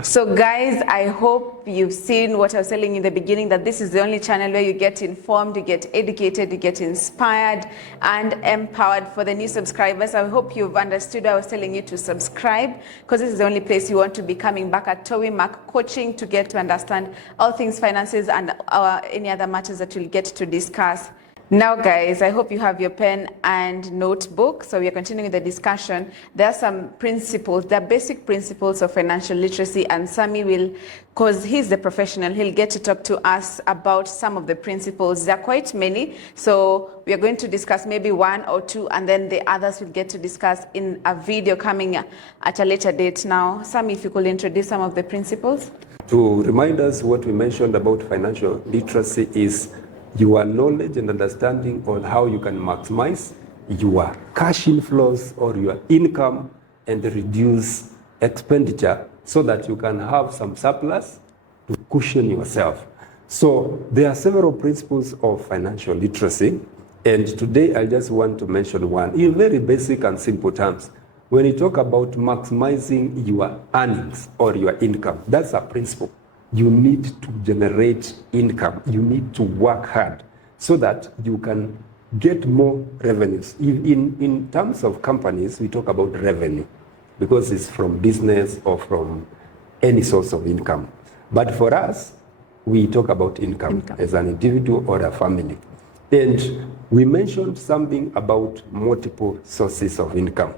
So guys, I hope you've seen what I was telling you in the beginning, that this is the only channel where you get informed, you get educated, you get inspired and empowered. For the new subscribers, I hope you've understood I was telling you to subscribe, because this is the only place you want to be coming back at Towie Mark Coaching to get to understand all things finances and any other matters that you'll get to discuss. Now guys, I hope you have your pen and notebook. So we are continuing the discussion. There are some principles, the basic principles of financial literacy, and Sammy will, because he's the professional, he'll get to talk to us about some of the principles. There are quite many, so we are going to discuss maybe one or two, and then the others will get to discuss in a video coming at a later date. Now, Sammy, if you could introduce some of the principles. To remind us, what we mentioned about financial literacy is your knowledge and understanding on how you can maximize your cash inflows or your income and reduce expenditure so that you can have some surplus to cushion yourself. So there are several principles of financial literacy, and today I just want to mention one in very basic and simple terms. When you talk about maximizing your earnings or your income, that's a principle. You need to generate income. You need to work hard so that you can get more revenues. In terms of companies, we talk about revenue because it's from business or from any source of income. But for us, we talk about income as an individual or a family. And we mentioned something about multiple sources of income.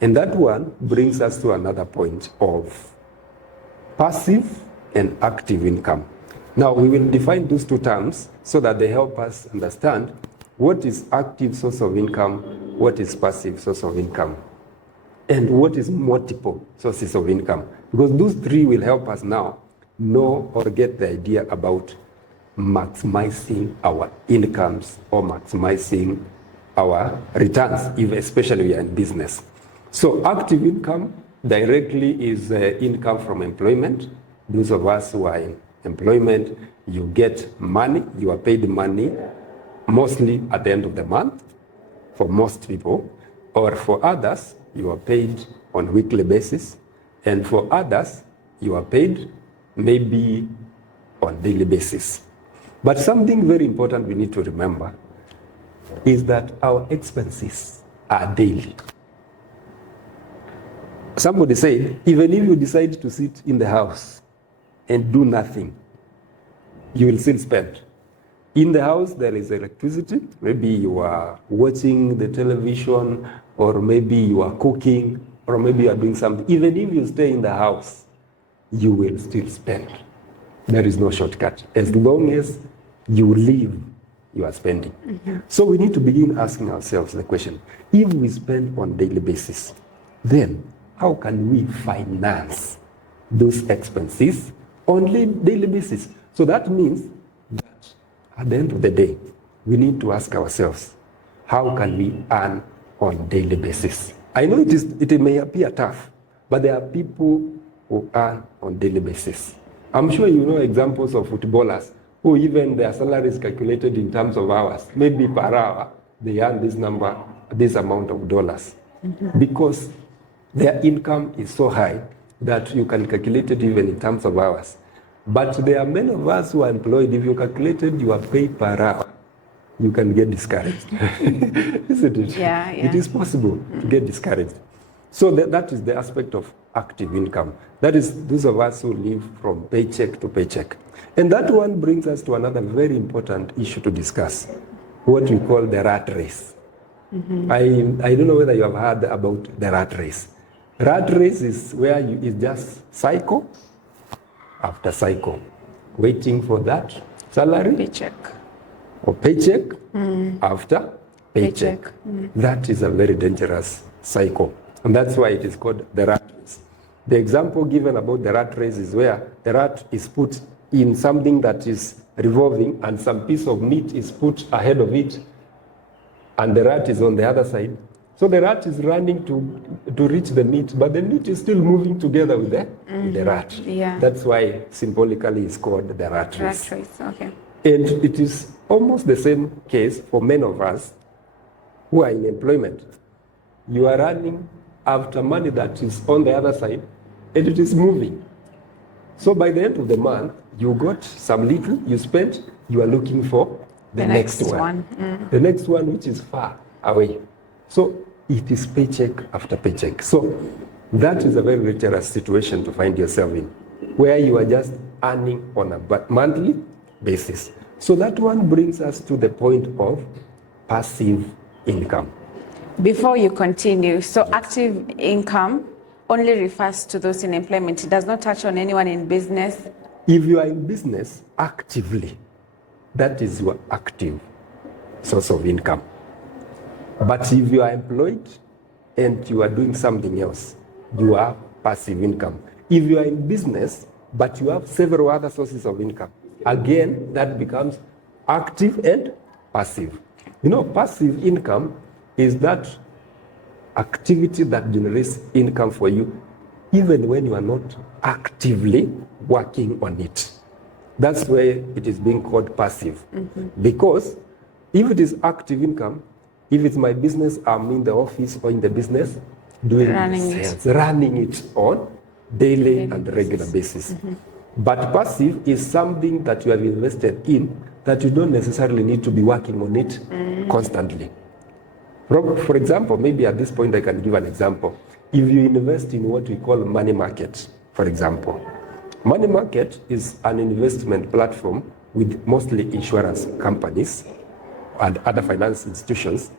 And that one brings us to another point of passive and active income. Now, we will define those two terms so that they help us understand what is active source of income, what is passive source of income, and what is multiple sources of income. Because those three will help us now know or get the idea about maximizing our incomes or maximizing our returns, especially in business. So active income directly is income from employment. Those of us who are in employment, you get money, you are paid money mostly at the end of the month for most people, or for others, you are paid on a weekly basis, and for others, you are paid maybe on daily basis. But something very important we need to remember is that our expenses are daily. Somebody said, even if you decide to sit in the house and do nothing, you will still spend. In the house, there is electricity. Maybe you are watching the television, or maybe you are cooking, or maybe you are doing something. Even if you stay in the house, you will still spend. There is no shortcut. As long as you live, you are spending. Mm-hmm. So we need to begin asking ourselves the question, if we spend on a daily basis, then how can we finance those expenses on a daily basis? So that means that at the end of the day, we need to ask ourselves, how can we earn on a daily basis? I know it may appear tough, but there are people who earn on a daily basis. I'm sure you know examples of footballers who even their salary is calculated in terms of hours. Maybe per hour, they earn this amount of dollars. Mm-hmm. Because their income is so high that you can calculate it even in terms of hours. But there are many of us who are employed. If you calculated your pay per hour, you can get discouraged. Isn't it? Yeah. It is possible to get discouraged. So that is the aspect of active income. That is those of us who live from paycheck to paycheck. And that one brings us to another very important issue to discuss, what we call the rat race. Mm-hmm. I don't know whether you have heard about the rat race. Rat race is where you just cycle after cycle, waiting for that salary, paycheck after paycheck. That is a very dangerous cycle, and that's why it is called the rat race. The example given about the rat race is where the rat is put in something that is revolving, and some piece of meat is put ahead of it, and the rat is on the other side. So the rat is running to reach the meat, but the meat is still moving together with the rat. Yeah. That's why symbolically it's called the rat race. Rat race, okay. And it is almost the same case for many of us who are in employment. You are running after money that is on the other side, and it is moving. So by the end of the month, you got some little, you spent, you are looking for the next one. The next one, which is far away. So it is paycheck after paycheck. So that is a very dangerous situation to find yourself in, where you are just earning on a monthly basis. So that one brings us to the point of passive income. Before you continue, so active income only refers to those in employment. It does not touch on anyone in business. If you are in business actively, that is your active source of income. But if you are employed and you are doing something else, you are passive income. If you are in business, but you have several other sources of income, again, that becomes active and passive. You know, passive income is that activity that generates income for you, even when you are not actively working on it. That's where it is being called passive. Because if it is active income, if it's my business, I'm in the office or in the business doing sales, running it on daily and regular basis. But passive is something that you have invested in that you don't necessarily need to be working on it constantly. For example, maybe at this point I can give an example. If you invest in what we call money market, for example, money market is an investment platform with mostly insurance companies and other finance institutions,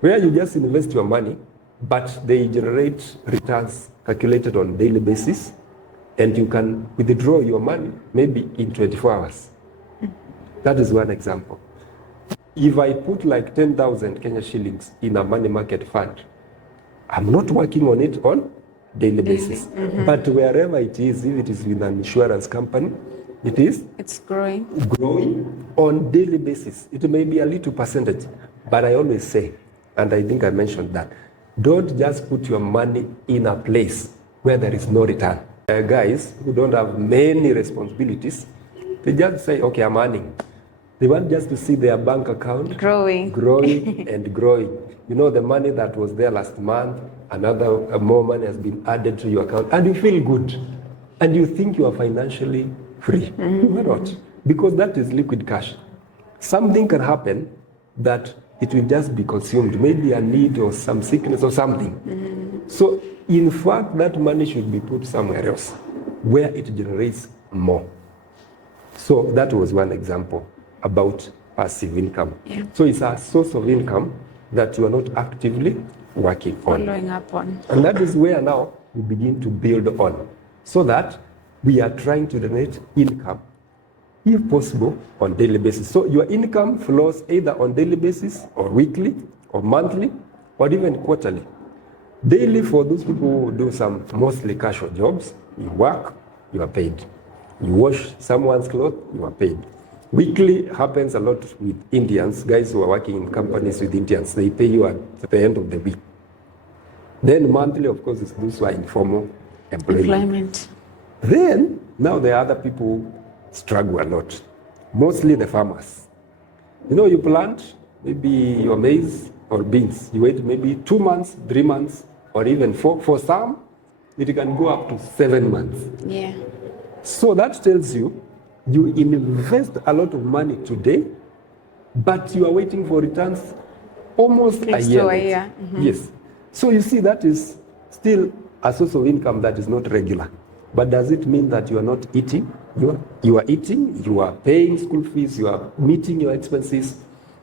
where you just invest your money, but they generate returns calculated on a daily basis, and you can withdraw your money maybe in 24 hours. That is one example. If I put like 10,000 Kenya shillings in a money market fund, I'm not working on it on daily basis. But wherever it is, if it is with an insurance company, it's growing on daily basis. It may be a little percentage, but I always say, and I think I mentioned that, don't just put your money in a place where there is no return. Guys who don't have many responsibilities, they just say, okay, I'm earning. They want just to see their bank account growing and growing. You know, the money that was there last month, another more money has been added to your account, and you feel good. And you think you are financially free. You are not, because that is liquid cash. Something can happen that it will just be consumed, maybe a need or some sickness or something. So, in fact, that money should be put somewhere else where it generates more. So that was one example about passive income. So it's a source of income that you are not actively working on. Following up on. And that is where now we begin to build on, so that we are trying to generate income, if possible, on daily basis. So your income flows either on daily basis or weekly or monthly or even quarterly. Daily, for those people who do some mostly casual jobs, you work, you are paid. You wash someone's clothes, you are paid. Weekly happens a lot with Indians, guys who are working in companies with Indians. They pay you at the end of the week. Then monthly, of course, is those who are informal employment. Then, now there are other people who struggle a lot. Mostly the farmers. You know, you plant maybe your maize or beans. You wait maybe 2 months, 3 months, or even 4. For some, it can go up to 7 months. So that tells you, you invest a lot of money today, but you are waiting for returns almost a year. Yes. So you see, that is still a source of income that is not regular. But does it mean that you are not eating? You are eating, you are paying school fees, you are meeting your expenses.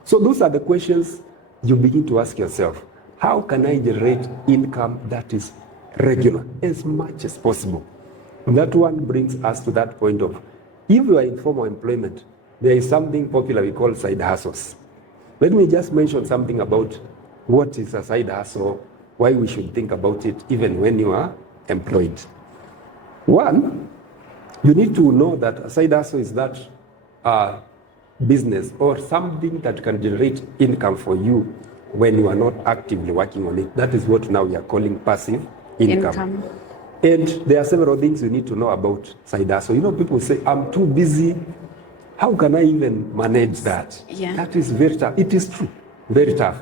So those are the questions you begin to ask yourself. How can I generate income that is regular as much as possible? And that one brings us to that point of, if you are in formal employment, there is something popular we call side hustles. Let me just mention something about what is a side hustle, why we should think about it even when you are employed. One, you need to know that a side hustle is that business or something that can generate income for you when you are not actively working on it. That is what now we are calling passive income. And there are several things you need to know about side hustle. You know, people say, I'm too busy. How can I even manage that? That is very tough. It is true, very tough.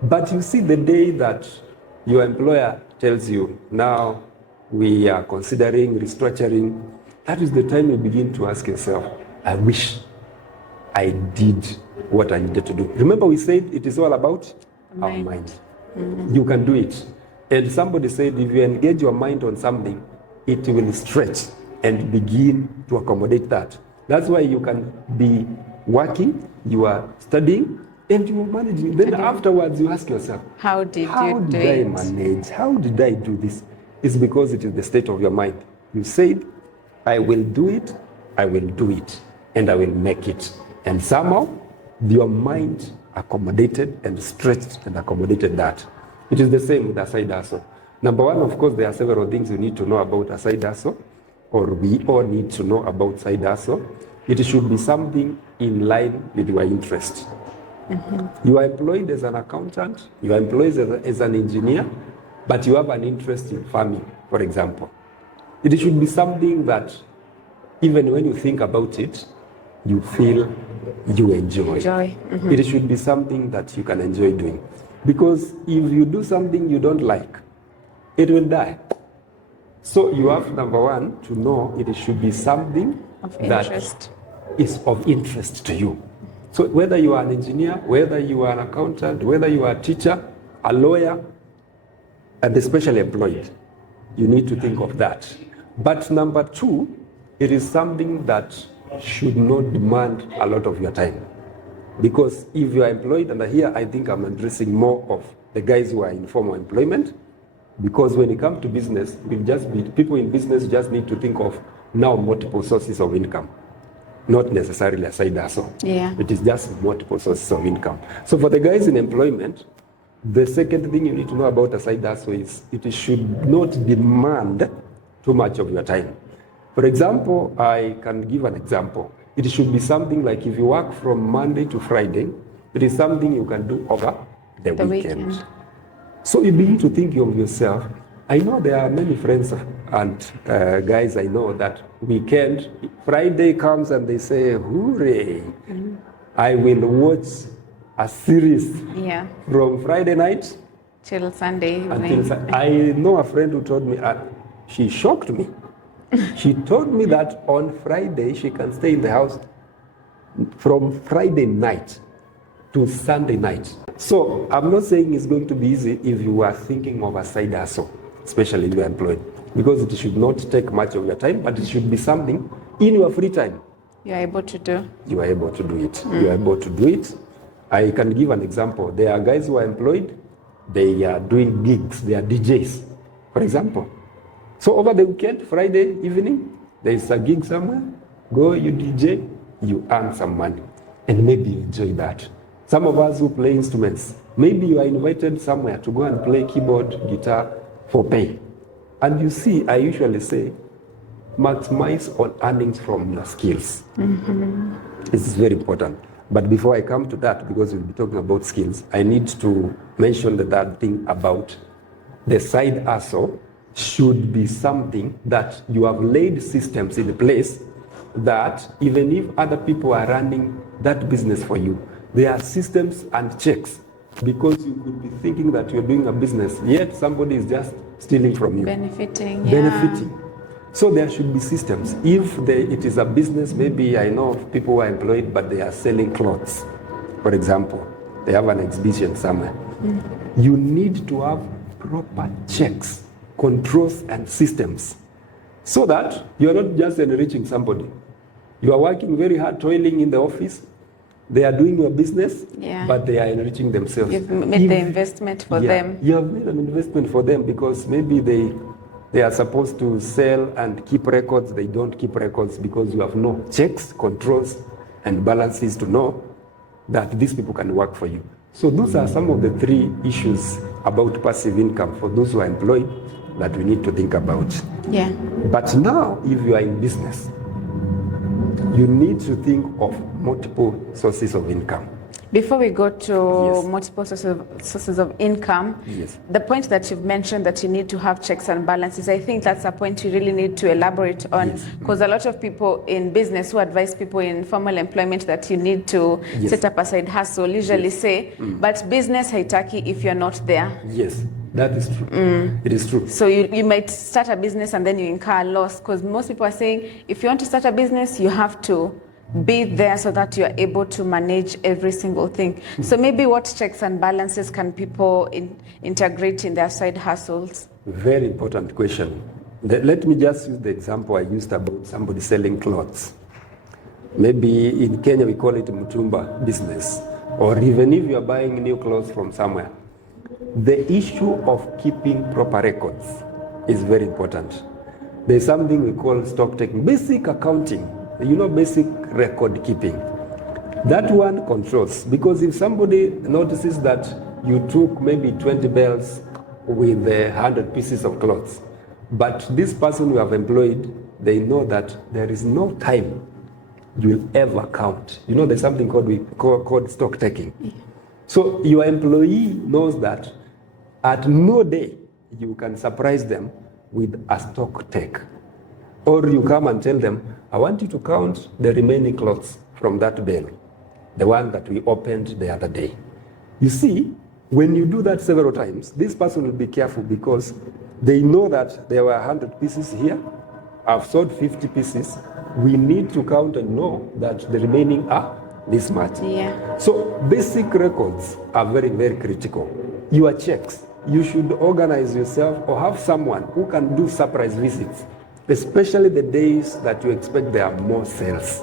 But you see, the day that your employer tells you, now we are considering restructuring, that is the time you begin to ask yourself, I wish I did what I needed to do. Remember we said it is all about our mind. You can do it. And somebody said if you engage your mind on something, it will stretch and begin to accommodate that. That's why you can be working, you are studying, and you are managing. Then afterwards you ask yourself, how did I manage? How did I do this? It's because it is the state of your mind. You said, I will do it, and I will make it. And somehow your mind accommodated and stretched and accommodated that. It is the same with a side hustle. Number one, of course, there are several things you need to know about a side hustle, or we all need to know about side hustle. It should be something in line with your interest. You are employed as an accountant, you are employed as an engineer, but you have an interest in farming, for example. It should be something that even when you think about it, you feel you enjoy. It should be something that you can enjoy doing. Because if you do something you don't like, it will die. So you have, number one, to know it should be something that is of interest to you. So whether you are an engineer, whether you are an accountant, whether you are a teacher, a lawyer, and especially employed, you need to think of that. But number two, it is something that should not demand a lot of your time. Because if you are employed, and here I think I'm addressing more of the guys who are in formal employment, because when it comes to business, people in business just need to think of now multiple sources of income, not necessarily a side hustle. It is just multiple sources of income. So for the guys in employment, the second thing you need to know about a side hustle is it should not demand too much of your time. For example, I can give an example. It should be something like if you work from Monday to Friday, it is something you can do over the weekend. So you begin to think of yourself. I know there are many friends and guys I know that weekend, Friday comes and they say, hooray, I will watch a series from Friday night till Sunday evening. I know a friend who told me, she shocked me. She told me that on Friday she can stay in the house from Friday night to Sunday night. So I'm not saying it's going to be easy if you are thinking of a side hustle, especially if you are employed, because it should not take much of your time, but it should be something in your free time. You are able to do. You are able to do it. You are able to do it. I can give an example. There are guys who are employed, they are doing gigs, they are DJs, for example. So over the weekend, Friday evening, there is a gig somewhere, go, you DJ, you earn some money, and maybe you enjoy that. Some of us who play instruments, maybe you are invited somewhere to go and play keyboard, guitar for pay. And you see, I usually say, maximize on earnings from your skills. This is very important. But before I come to that, because we'll be talking about skills, I need to mention the third thing about the side hustle should be something that you have laid systems in place that even if other people are running that business for you, there are systems and checks, because you could be thinking that you're doing a business, yet somebody is just stealing from you. Benefiting. So there should be systems. If it is a business, maybe I know of people who are employed, but they are selling clothes, for example. They have an exhibition somewhere. You need to have proper checks, controls, and systems, so that you are not just enriching somebody. You are working very hard, toiling in the office. They are doing your business, but they are enriching themselves. You've made the investment for them. You have made an investment for them, because maybe they are supposed to sell and keep records. They don't keep records because you have no checks, controls, and balances to know that these people can work for you. So those are some of the three issues about passive income for those who are employed that we need to think about. But now, if you are in business, you need to think of multiple sources of income. Before we go to multiple sources of income, the point that you've mentioned that you need to have checks and balances, I think that's a point you really need to elaborate on, because a lot of people in business who advise people in formal employment that you need to set up a side hustle usually say, but business haitaki if you're not there. That is true. It is true. So you might start a business and then you incur a loss, because most people are saying if you want to start a business, you have to be there so that you are able to manage every single thing. So maybe what checks and balances can people integrate in their side hustles? Very important question. Let me just use the example I used about somebody selling clothes. Maybe in Kenya we call it mutumba business, or even if you are buying new clothes from somewhere. The issue of keeping proper records is very important. There's something we call stock taking, basic accounting, basic record keeping. That one controls, because if somebody notices that you took maybe 20 belts with 100 pieces of clothes, but this person you have employed, they know that there is no time you will ever count. There's something called stock taking. So your employee knows that at no day you can surprise them with a stock take. Or you come and tell them, I want you to count the remaining clothes from that bale, the one that we opened the other day. You see, when you do that several times, this person will be careful, because they know that there were 100 pieces here. I've sold 50 pieces. We need to count and know that the remaining are this much. Yeah. So basic records are very, very critical. Your checks, you should organize yourself or have someone who can do surprise visits, especially the days that you expect there are more sales,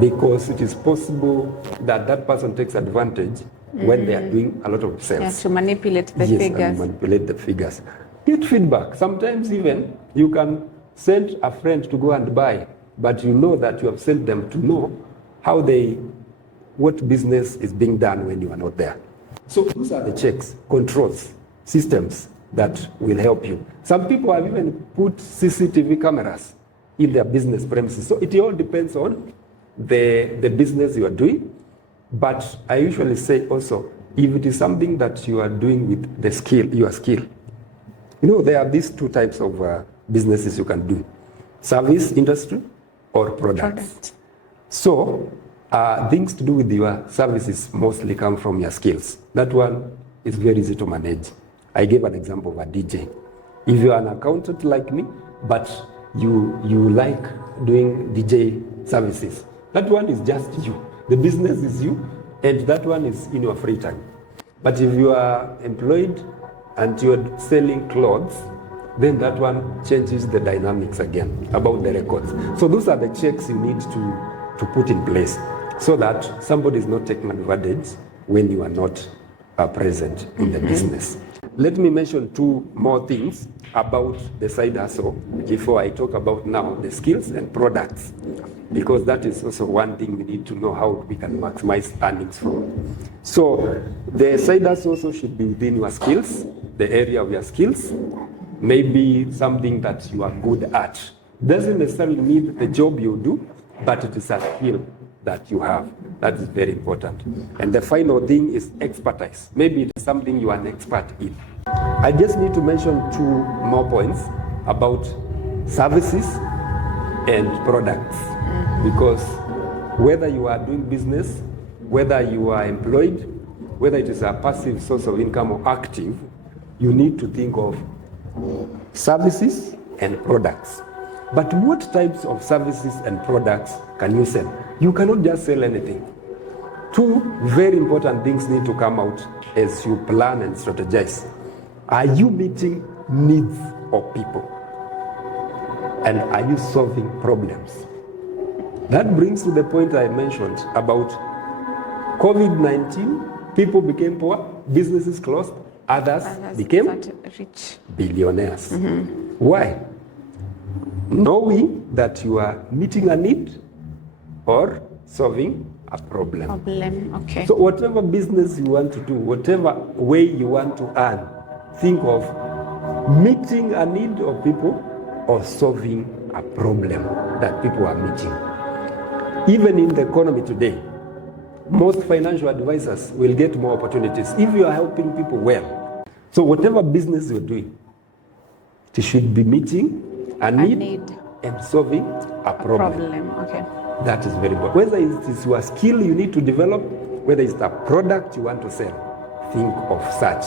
because it is possible that that person takes advantage when they are doing a lot of sales. Yeah, to manipulate the figures. And manipulate the figures. Get feedback. Sometimes even you can send a friend to go and buy, but you know that you have sent them to know what business is being done when you are not there. So those are the checks, controls, systems that will help you. Some people have even put CCTV cameras in their business premises. So it all depends on the business you are doing. But I usually say also, if it is something that you are doing with your skill, there are these two types of businesses you can do: service industry or products. So things to do with your services mostly come from your skills. That one is very easy to manage. I gave an example of a DJ. If you are an accountant like me, but you like doing DJ services, that one is just you. The business is you, and that one is in your free time. But if you are employed and you are selling clothes, then that one changes the dynamics again about the records. So those are the checks you need to put in place, so that somebody is not taking advantage when you are not present in the business. Let me mention two more things about the side hustle before I talk about now the skills and products, because that is also one thing we need to know how we can maximize earnings from. So the side hustle also should be within your skills, the area of your skills, maybe something that you are good at. Doesn't necessarily need the job you do, but it is a skill that you have. That is very important. And the final thing is expertise. Maybe it is something you are an expert in. I just need to mention two more points about services and products. Because whether you are doing business, whether you are employed, whether it is a passive source of income or active, you need to think of services and products. But what types of services and products can you sell? You cannot just sell anything. Two very important things need to come out as you plan and strategize. Are you meeting needs of people? And are you solving problems? That brings to the point I mentioned about COVID-19. People became poor, businesses closed, others became rich, billionaires. Why? Knowing that you are meeting a need or solving a problem. Okay. So whatever business you want to do, whatever way you want to earn, think of meeting a need of people or solving a problem that people are meeting. Even in the economy today, most financial advisors will get more opportunities if you are helping people well. So whatever business you're doing, it should be meeting a need and solving a problem. Okay. That is very important. Whether it is your skill you need to develop, whether it's a product you want to sell, think of such.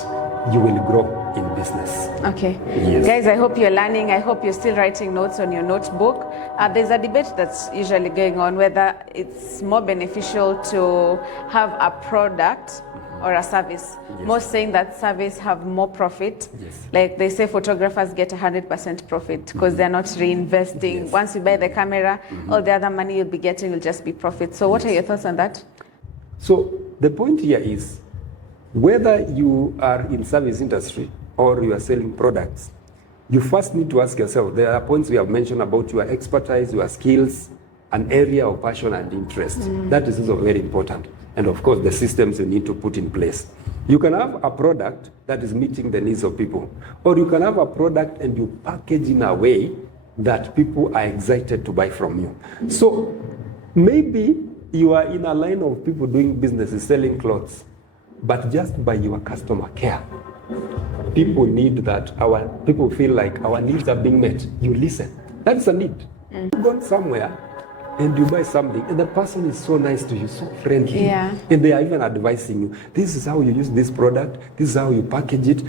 you will grow in business. Okay. Yes. Guys, I hope you're learning. I hope you're still writing notes on your notebook. There's a debate that's usually going on whether it's more beneficial to have a product or a service. Yes. Most saying that service have more profit. Yes. Like they say photographers get 100% profit because they're not reinvesting. Yes. Once you buy the camera, all the other money you'll be getting will just be profit. So what are your thoughts on that? So the point here is whether you are in service industry or you are selling products, you first need to ask yourself, there are points we have mentioned about your expertise, your skills, an area of passion and interest. That is also very important. And of course, the systems you need to put in place. You can have a product that is meeting the needs of people, or you can have a product and you package in a way that people are excited to buy from you. So maybe you are in a line of people doing businesses, selling clothes, but just by your customer care, people need that. People feel like our needs are being met. You listen. That's a need. You've gone somewhere and you buy something, and the person is so nice to you, so friendly, and they are even advising you. This is how you use this product. This is how you package it.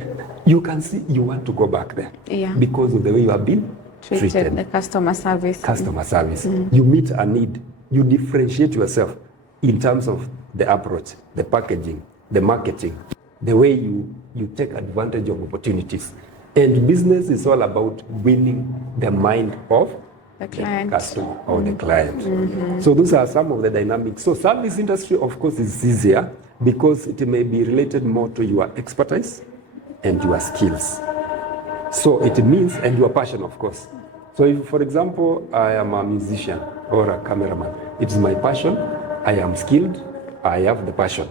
You can see you want to go back there because of the way you have been treated. The customer service. Customer service. You meet a need. You differentiate yourself in terms of the approach, the packaging, the marketing, the way you take advantage of opportunities. And business is all about winning the mind of the client, customer or the client. So those are some of the dynamics. So service industry, of course, is easier because it may be related more to your expertise and your skills. So it means, and your passion, of course. So if, for example, I am a musician or a cameraman, it is my passion, I am skilled, I have the passion.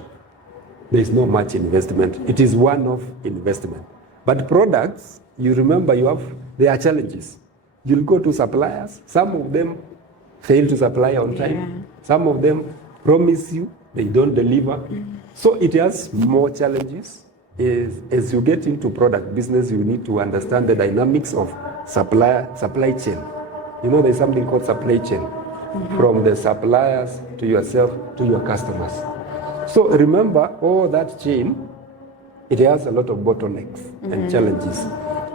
There is not much investment. It is one-off investment. But products, you remember, there are challenges. You'll go to suppliers. Some of them fail to supply on time. Some of them promise you, they don't deliver. So it has more challenges. As you get into product business, you need to understand the dynamics of supply chain. You know, there's something called supply chain, from the suppliers to yourself to your customers. So remember, all that chain, it has a lot of bottlenecks and challenges.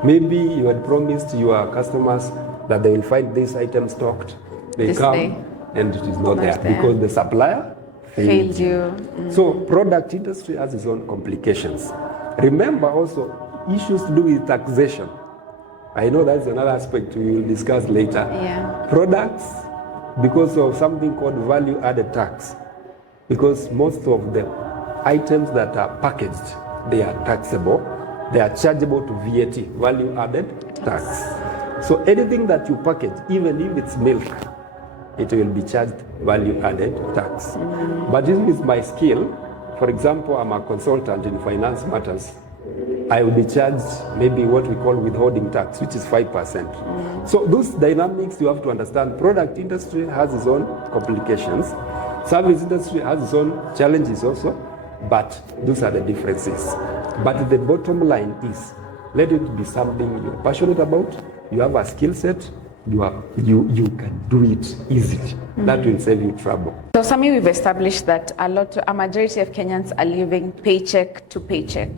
Maybe you had promised your customers that they will find this item stocked. They come and it is not there because the supplier failed you. So product industry has its own complications. Remember also issues to do with taxation. I know that's another aspect we will discuss later. Products, because of something called value added tax, because most of the items that are packaged, they are taxable. They are chargeable to VAT, value added tax. So anything that you package, even if it's milk, it will be charged value added tax. But this is my skill. For example, I'm a consultant in finance matters. I will be charged maybe what we call withholding tax, which is 5%. So those dynamics you have to understand. Product industry has its own complications. Service industry has its own challenges also, but those are the differences. But the bottom line is, let it be something you're passionate about, you have a skill set, you can do it easily. That will save you trouble. So Sami, we've established that a majority of Kenyans are living paycheck to paycheck.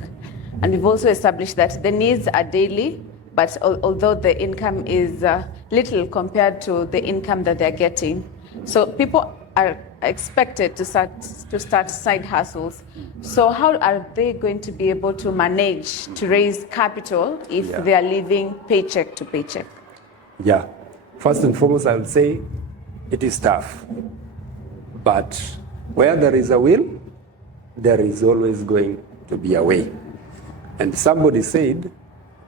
And we've also established that the needs are daily, but although the income is little compared to the income that they're getting. So people are expected to start side hustles. So how are they going to be able to manage to raise capital if they are living paycheck to paycheck? Yeah. First and foremost, I would say it is tough. But where there is a will, there is always going to be a way. And somebody said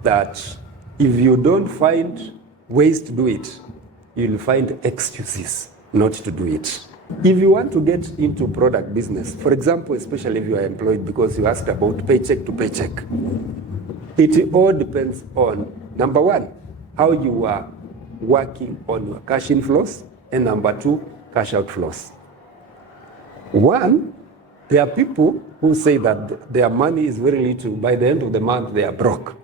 that if you don't find ways to do it, you'll find excuses not to do it. If you want to get into product business, for example, especially if you are employed, because you asked about paycheck to paycheck, it all depends on, number one, how you are working on your cash inflows, and number two, cash outflows. One, there are people who say that their money is very little. By the end of the month, they are broke.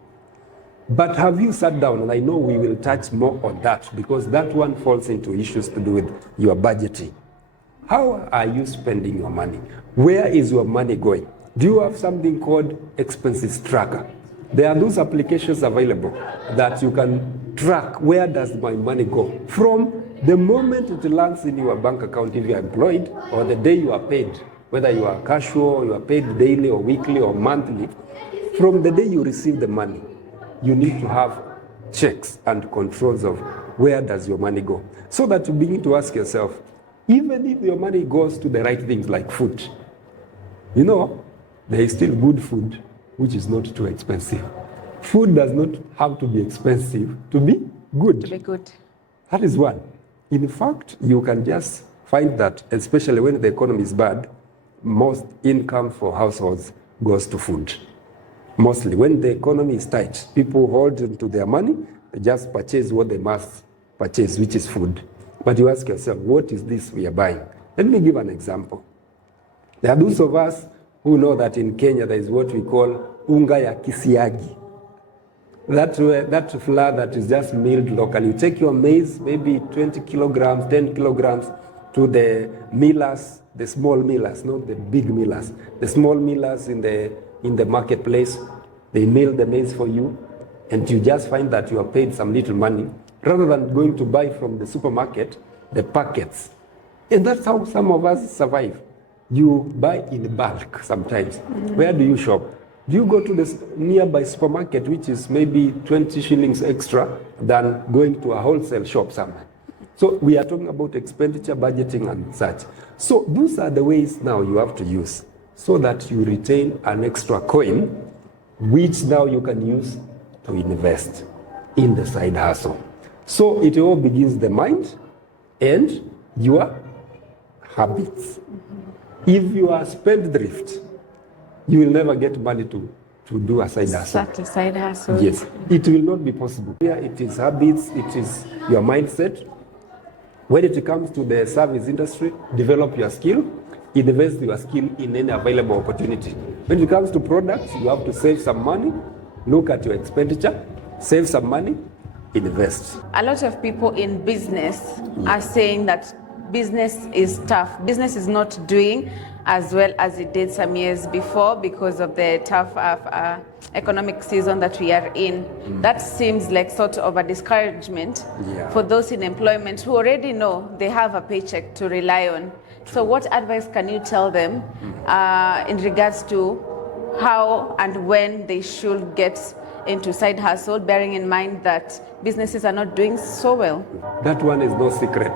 But have you sat down, and I know we will touch more on that, because that one falls into issues to do with your budgeting. How are you spending your money? Where is your money going? Do you have something called expenses tracker? There are those applications available that you can track where does my money go from the moment it lands in your bank account if you are employed, or the day you are paid, whether you are casual or you are paid daily or weekly or monthly. From the day you receive the money, you need to have checks and controls of where does your money go, so that you begin to ask yourself, even if your money goes to the right things like food, you know, there is still good food which is not too expensive. Food does not have to be expensive to be good. To be good. That is one. In fact, you can just find that, especially when the economy is bad, most income for households goes to food. Mostly, when the economy is tight, people hold on to their money, they just purchase what they must purchase, which is food. But you ask yourself, what is this we are buying? Let me give an example. There are those of us who know that in Kenya there is what we call unga ya kisiagi. That flour that is just milled locally. You take your maize, maybe 20 kilograms, 10 kilograms, to the millers, the small millers, not the big millers. The small millers in the marketplace, they mill the maize for you, and you just find that you are paid some little money, rather than going to buy from the supermarket the packets. And that's how some of us survive. You buy in bulk sometimes. Mm-hmm. Where do you shop? Do you go to the nearby supermarket, which is maybe 20 shillings extra than going to a wholesale shop somewhere? So we are talking about expenditure, budgeting, and such. So those are the ways now you have to use so that you retain an extra coin, which now you can use to invest in the side hustle. So it all begins the mind and your habits. If you are spendthrift, you will never get money to do a side hustle. Start a side hustle. Yes, it will not be possible. Here it is habits, it is your mindset. When it comes to the service industry, develop your skill, invest your skill in any available opportunity. When it comes to products, you have to save some money, look at your expenditure, save some money, invest. A lot of people in business are saying that business is tough. Business is not doing as well as it did some years before because of the tough economic season that we are in. That seems like sort of a discouragement for those in employment who already know they have a paycheck to rely on. So what advice can you tell them in regards to how and when they should get into side hustle, bearing in mind that businesses are not doing so well? That one is no secret.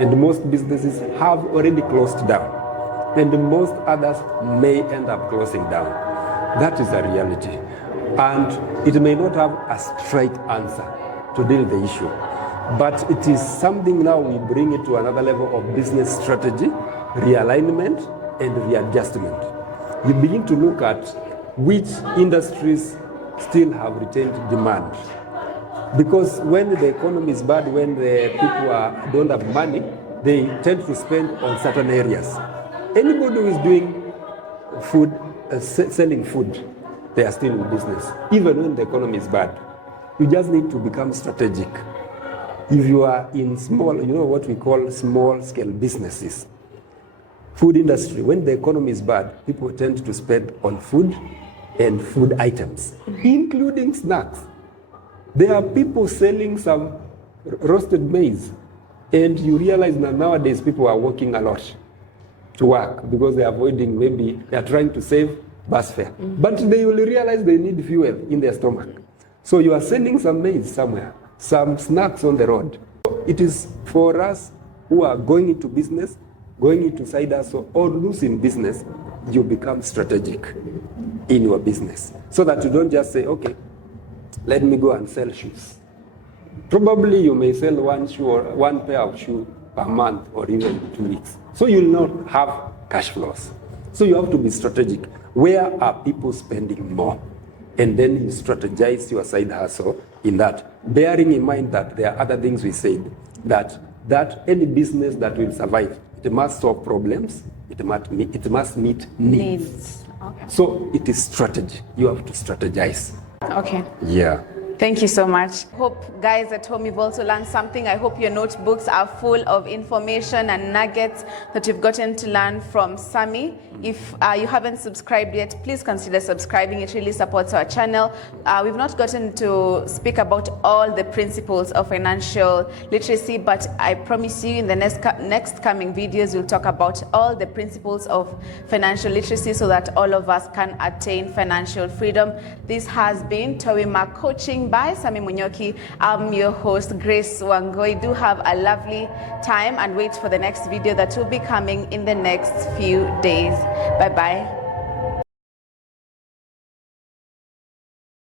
And most businesses have already closed down. And most others may end up closing down. That is a reality. And it may not have a straight answer to deal with the issue. But it is something now we bring it to another level of business strategy, realignment, and readjustment. You begin to look at which industries still have retained demand. Because when the economy is bad, when the people don't have money, they tend to spend on certain areas. Anybody who is doing food, selling food, they are still in business, even when the economy is bad. You just need to become strategic. If you are in small, you know what we call small scale businesses, food industry, when the economy is bad, people tend to spend on food and food items, including snacks. There are people selling some roasted maize, and you realize that nowadays people are working a lot to work because they are avoiding, maybe they are trying to save bus fare. But they will realize they need fuel in their stomach. So you are selling some maize somewhere, some snacks on the road. It is for us who are going into business, going into side hustle, or losing business, you become strategic in your business so that you don't just say, okay, let me go and sell shoes. Probably you may sell one shoe or one pair of shoes per month or even 2 weeks. So you will not have cash flows. So you have to be strategic. Where are people spending more? And then you strategize your side hustle in that, bearing in mind that there are other things we said, that any business that will survive, it must solve problems, it must meet needs. Okay. So it is strategy. You have to strategize. Okay. Yeah. Thank you so much. Hope guys at home you've also learned something. I hope your notebooks are full of information and nuggets that you've gotten to learn from Sammy. If you haven't subscribed yet, please consider subscribing. It really supports our channel. We've not gotten to speak about all the principles of financial literacy, but I promise you in the next coming videos, we'll talk about all the principles of financial literacy so that all of us can attain financial freedom. This has been Towima Coaching by Sammy Munyoki. I'm your host, Grace Wangoi. Do have a lovely time and wait for the next video that will be coming in the next few days. Bye-bye.